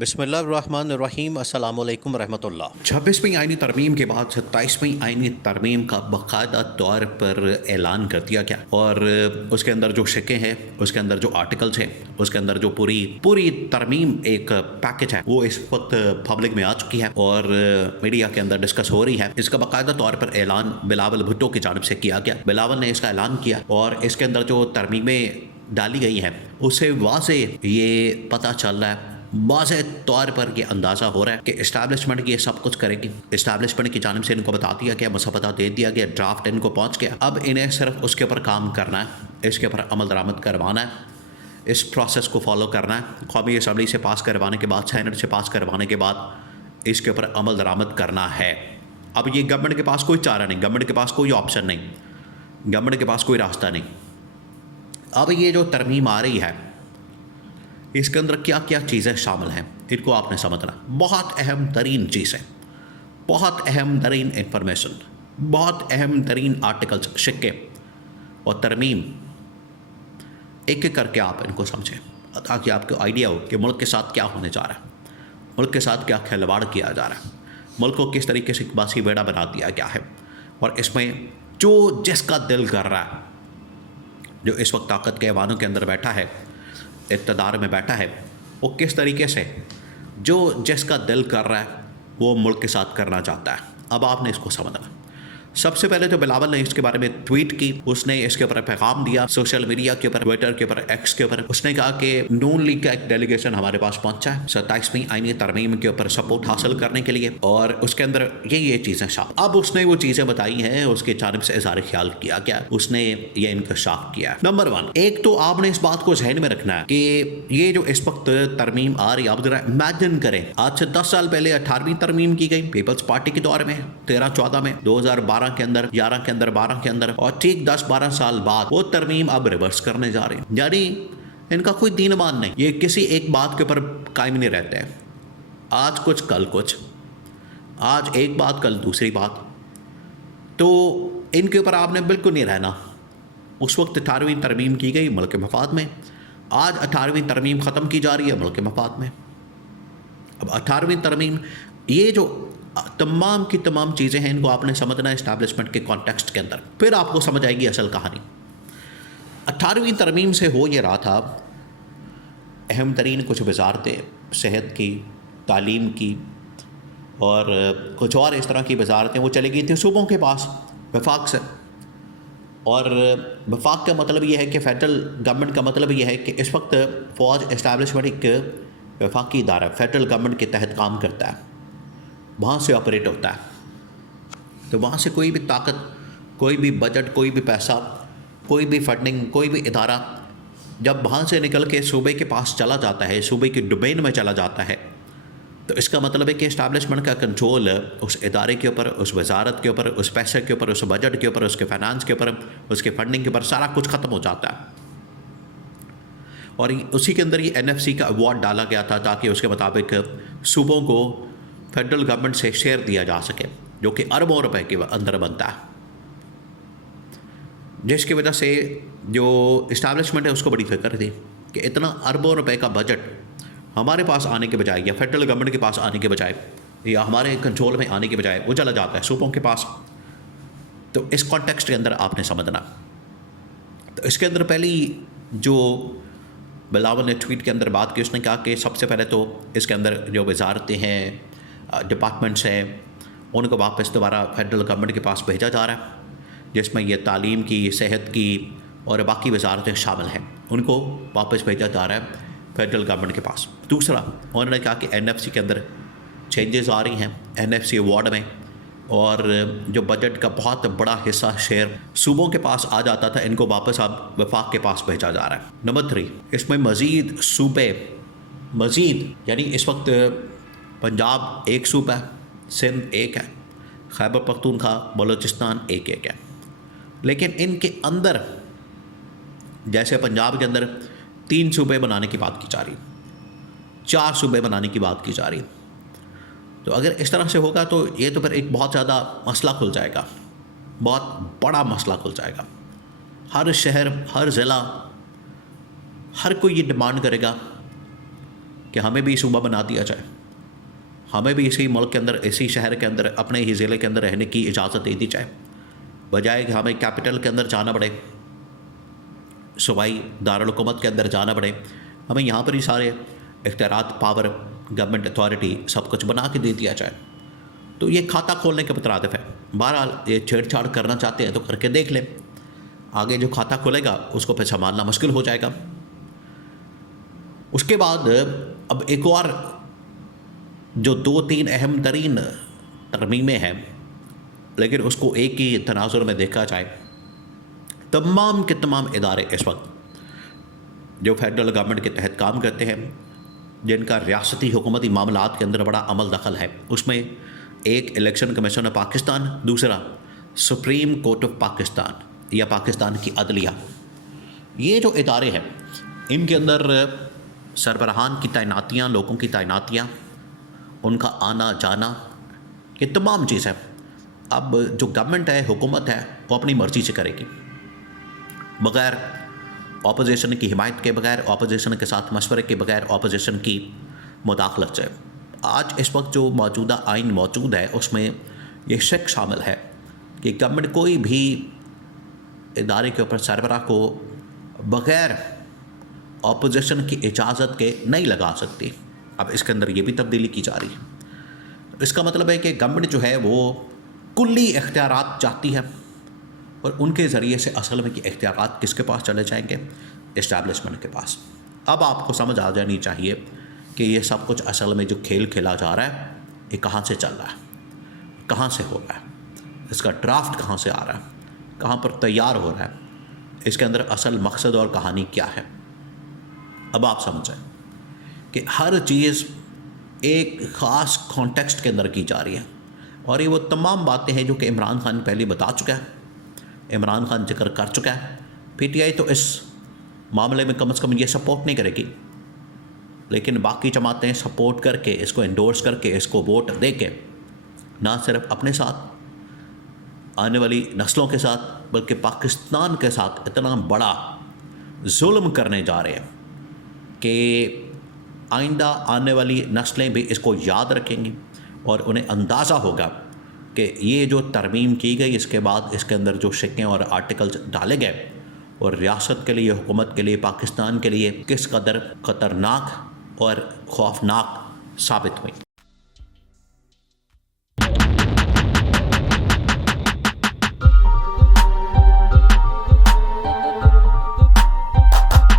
بسم اللہ الرحمن الرحیم۔ السلام علیکم ورحمۃ اللہ۔ 26ویں آئینی ترمیم کے بعد 27ویں آئینی ترمیم کا باقاعدہ طور پر اعلان کر دیا گیا، اور اس کے اندر جو شکیں ہیں، اس کے اندر جو آرٹیکلز ہیں، اس کے اندر جو پوری ترمیم ایک پیکج ہے، وہ اس وقت پبلک میں آ چکی ہے اور میڈیا کے اندر ڈسکس ہو رہی ہے۔ اس کا باقاعدہ طور پر اعلان بلاول بھٹو کی جانب سے کیا گیا۔ بلاول نے اس کا اعلان کیا اور اس کے اندر جو ترمیمیں ڈالی گئی ہیں اس سے واضح یہ پتہ چل رہا ہے، واضح طور پر یہ اندازہ ہو رہا ہے کہ اسٹیبلشمنٹ یہ سب کچھ کرے گی۔ اسٹیبلشمنٹ کی جانب سے ان کو بتا دیا گیا، مسودہ دے دیا گیا، ڈرافٹ ان کو پہنچ گیا۔ اب انہیں صرف اس کے اوپر کام کرنا ہے، اس کے اوپر عمل درآمد کروانا ہے، اس پروسیس کو فالو کرنا ہے۔ قومی اسمبلی سے پاس کروانے کے بعد، سینٹ سے پاس کروانے کے بعد اس کے اوپر عمل درآمد کرنا ہے۔ اب یہ گورنمنٹ کے پاس کوئی چارہ نہیں، گورنمنٹ کے پاس کوئی آپشن نہیں، گورنمنٹ کے پاس کوئی راستہ نہیں۔ اب یہ جو ترمیم آ رہی ہے اس کے اندر کیا کیا چیزیں شامل ہیں، ان کو آپ نے سمجھنا۔ بہت اہم ترین چیزیں، بہت اہم ترین انفارمیشن، بہت اہم ترین آرٹیکلز، شکے اور ترمیم، ایک ایک کر کے آپ ان کو سمجھیں تاکہ آپ کو آئیڈیا ہو کہ ملک کے ساتھ کیا ہونے جا رہا ہے، ملک کے ساتھ کیا کھلواڑ کیا جا رہا ہے، ملک کو کس طریقے سے باسی بیڑا بنا دیا گیا ہے، اور اس میں جو جس کا دل کر رہا ہے، جو اس وقت طاقت کے ایوانوں کے اندر بیٹھا ہے، اقتدار میں بیٹھا ہے، وہ کس طریقے سے جو جس کا دل کر رہا ہے وہ ملک کے ساتھ کرنا چاہتا ہے۔ اب آپ نے اس کو سمجھنا۔ سب سے پہلے تو بلاول نے اس کے بارے میں ٹویٹ کی، اس نے اس کے اوپر پیغام دیا سوشل میڈیا کے اوپر، ٹویٹر کے اوپر، ایکس کے اوپر۔ اس نے کہا کہ نون لیگ کا ایک ڈیلیگیشن ہمارے پاس پہنچا ہے 27ویں آئینی ترمیم کے اوپر سپورٹ حاصل کرنے کے لیے، اور اس کے اندر یہ چیزیں شامل۔ اب اس نے وہ چیزیں بتائی ہیں، اس کی جانب سے اظہار خیال کیا گیا، اس نے یہ انکشاف کیا۔ نمبر 1، ایک تو آپ نے اس بات کو ذہن میں رکھنا ہے کہ یہ جو اس وقت ترمیم آ رہی ہے، آپ ذرا امیجن کریں، آج سے 10 سال پہلے 18ویں ترمیم کی گئی پیپلز پارٹی کے دور میں، 13-14 میں، 2012 کے اندر، 11 کے اندر، 12 کے اندر، اور ٹھیک 10-12 سال بعد وہ ترمیم اب ریورس کرنے جا رہے ہیں۔ یعنی ان کا کوئی دین مان نہیں، یہ کسی ایک بات کے اوپر قائم نہیں رہتے ہیں، آج کچھ کل کچھ، آج ایک بات کل دوسری بات، تو ان کے اوپر آپ نے بالکل نہیں رہنا۔ اس وقت 18ویں ترمیم کی گئی ملک کے مفاد میں، آج 18ویں ترمیم ختم کی جا رہی ہے ملک کے مفاد میں۔ اب 18ویں ترمیم، یہ جو تمام کی تمام چیزیں ہیں، ان کو آپ نے سمجھنا ہے اسٹیبلشمنٹ کے کانٹیکسٹ کے اندر، پھر آپ کو سمجھ آئے گی اصل کہانی۔ 18ویں ترمیم سے ہو یہ رہا تھا، اہم ترین کچھ وزارتیں، صحت کی، تعلیم کی اور کچھ اور اس طرح کی وزارتیں، وہ چلی گئی تھیں صوبوں کے پاس وفاق سے۔ اور وفاق کا مطلب یہ ہے کہ فیڈرل گورنمنٹ کا مطلب یہ ہے کہ اس وقت فوج اسٹیبلشمنٹ ایک وفاقی ادارہ فیڈرل گورنمنٹ کے تحت کام کرتا ہے، وہاں سے آپریٹ ہوتا ہے۔ تو وہاں سے کوئی بھی طاقت، کوئی بھی بجٹ، کوئی بھی پیسہ، کوئی بھی فنڈنگ، کوئی بھی ادارہ جب وہاں سے نکل کے صوبے کے پاس چلا جاتا ہے، صوبے کی ڈومین میں چلا جاتا ہے، تو اس کا مطلب ہے کہ اسٹیبلشمنٹ کا کنٹرول اس ادارے کے اوپر، اس وزارت کے اوپر، اس پیسے کے اوپر، اس بجٹ کے اوپر، اس کے فائنانس کے اوپر، اس کے فنڈنگ کے اوپر، سارا کچھ ختم ہو جاتا ہے۔ اور اسی کے اندر یہ NFC کا ایوارڈ ڈالا گیا تھا تاکہ اس کے مطابق صوبوں کو فیڈرل گورنمنٹ سے شیئر دیا جا سکے، جو کہ اربوں روپے کے اندر بنتا ہے، جس کی وجہ سے جو اسٹیبلشمنٹ ہے اس کو بڑی فکر تھی کہ اتنا اربوں روپے کا بجٹ ہمارے پاس آنے کے بجائے، یا فیڈرل گورنمنٹ کے پاس آنے کے بجائے، یا ہمارے کنٹرول میں آنے کے بجائے وہ چلا جاتا ہے صوبوں کے پاس۔ تو اس کانٹیکسٹ کے اندر آپ نے سمجھنا۔ تو اس کے اندر پہلی جو بلاول نے ٹویٹ کے اندر بات کی، اس نے کہا کہ سب سے پہلے تو اس کے اندر جو وزارتیں ہیں، ڈپارٹمنٹس ہیں، ان کو واپس دوبارہ فیڈرل گورنمنٹ کے پاس بھیجا جا رہا ہے، جس میں یہ تعلیم کی، صحت کی اور باقی وزارتیں شامل ہیں، ان کو واپس بھیجا جا رہا ہے فیڈرل گورنمنٹ کے پاس۔ دوسرا، انہوں نے کہا کہ NFC کے اندر چینجز آ رہی ہیں، NFC ایوارڈ میں، اور جو بجٹ کا بہت بڑا حصہ شیئر صوبوں کے پاس آ جاتا تھا، ان کو واپس اب وفاق کے پاس بھیجا جا رہا ہے۔ نمبر 3، اس میں مزید صوبے، مزید یعنی اس وقت پنجاب ایک صوبہ ہے، سندھ ایک ہے، خیبر پختونخوا، بلوچستان ایک ہے، لیکن ان کے اندر جیسے پنجاب کے اندر 3 صوبے بنانے کی بات کی جا رہی ہے، 4 صوبے بنانے کی بات کی جا رہی ہے۔ تو اگر اس طرح سے ہوگا تو یہ تو پھر ایک بہت زیادہ مسئلہ کھل جائے گا، بہت بڑا مسئلہ کھل جائے گا۔ ہر شہر، ہر ضلع، ہر کوئی یہ ڈیمانڈ کرے گا کہ کہ ہمیں بھی صوبہ بنا دیا جائے، ہمیں بھی اسی ملک کے اندر، اسی شہر کے اندر، اپنے ہی ضلع کے اندر رہنے کی اجازت دے دی جائے، بجائے کہ ہمیں کیپٹل کے اندر جانا پڑے، صوبائی دارالحکومت کے اندر جانا پڑے، ہمیں یہاں پر ہی سارے اختیارات، پاور، گورنمنٹ اتھارٹی سب کچھ بنا کے دے دیا جائے۔ تو یہ کھاتا کھولنے کے مترادف ہے۔ بہرحال یہ چھیڑ چھاڑ کرنا چاہتے ہیں تو کر کے دیکھ لیں، آگے جو کھاتا کھولے گا اس کو پھر سنبھالنا مشکل ہو جائے گا۔ اس کے بعد اب ایک اور جو 2-3 اہم ترین ترمیمیں ہیں، لیکن اس کو ایک ہی تناظر میں دیکھا جائے، تمام کے تمام ادارے اس وقت جو فیڈرل گورنمنٹ کے تحت کام کرتے ہیں، جن کا ریاستی حکومتی معاملات کے اندر بڑا عمل دخل ہے، اس میں ایک الیکشن کمیشن آف پاکستان، دوسرا سپریم کورٹ آف پاکستان یا پاکستان کی عدلیہ، یہ جو ادارے ہیں ان کے اندر سربراہان کی تعیناتیاں، لوگوں کی تعیناتیاں، ان کا آنا جانا، یہ تمام چیزیں اب جو گورنمنٹ ہے، حکومت ہے، وہ اپنی مرضی سے کرے گی، بغیر اپوزیشن کی حمایت کے، بغیر اپوزیشن کے ساتھ مشورے کے، بغیر اپوزیشن کی مداخلت سے۔ آج اس وقت جو موجودہ آئین موجود ہے اس میں یہ شک شامل ہے کہ گورنمنٹ کوئی بھی ادارے کے اوپر سربراہ کو بغیر اپوزیشن کی اجازت کے نہیں لگا سکتی۔ اب اس کے اندر یہ بھی تبدیلی کی جا رہی ہے۔ اس کا مطلب ہے کہ گورنمنٹ جو ہے وہ کلی اختیارات چاہتی ہے، اور ان کے ذریعے سے اصل میں یہ اختیارات کس کے پاس چلے جائیں گے؟ اسٹیبلشمنٹ کے پاس۔ اب آپ کو سمجھ آ جانی چاہیے کہ یہ سب کچھ اصل میں جو کھیل کھیلا جا رہا ہے یہ کہاں سے چل رہا ہے، کہاں سے ہو رہا ہے، اس کا ڈرافٹ کہاں سے آ رہا ہے، کہاں پر تیار ہو رہا ہے، اس کے اندر اصل مقصد اور کہانی کیا ہے۔ اب آپ سمجھیں کہ ہر چیز ایک خاص کانٹیکسٹ کے اندر کی جا رہی ہے، اور یہ وہ تمام باتیں ہیں جو کہ عمران خان پہلے بتا چکا ہے، عمران خان ذکر کر چکا ہے۔ پی ٹی آئی تو اس معاملے میں کم از کم یہ سپورٹ نہیں کرے گی، لیکن باقی جماعتیں سپورٹ کر کے، اس کو انڈورس کر کے، اس کو ووٹ دے کے، نہ صرف اپنے ساتھ، آنے والی نسلوں کے ساتھ، بلکہ پاکستان کے ساتھ اتنا بڑا ظلم کرنے جا رہے ہیں کہ آئندہ آنے والی نسلیں بھی اس کو یاد رکھیں گی، اور انہیں اندازہ ہوگا کہ یہ جو ترمیم کی گئی، اس کے بعد اس کے اندر جو شکیں اور آرٹیکلز ڈالے گئے، اور ریاست کے لیے، حکومت کے لیے، پاکستان کے لیے کس قدر خطرناک اور خوفناک ثابت ہوئی۔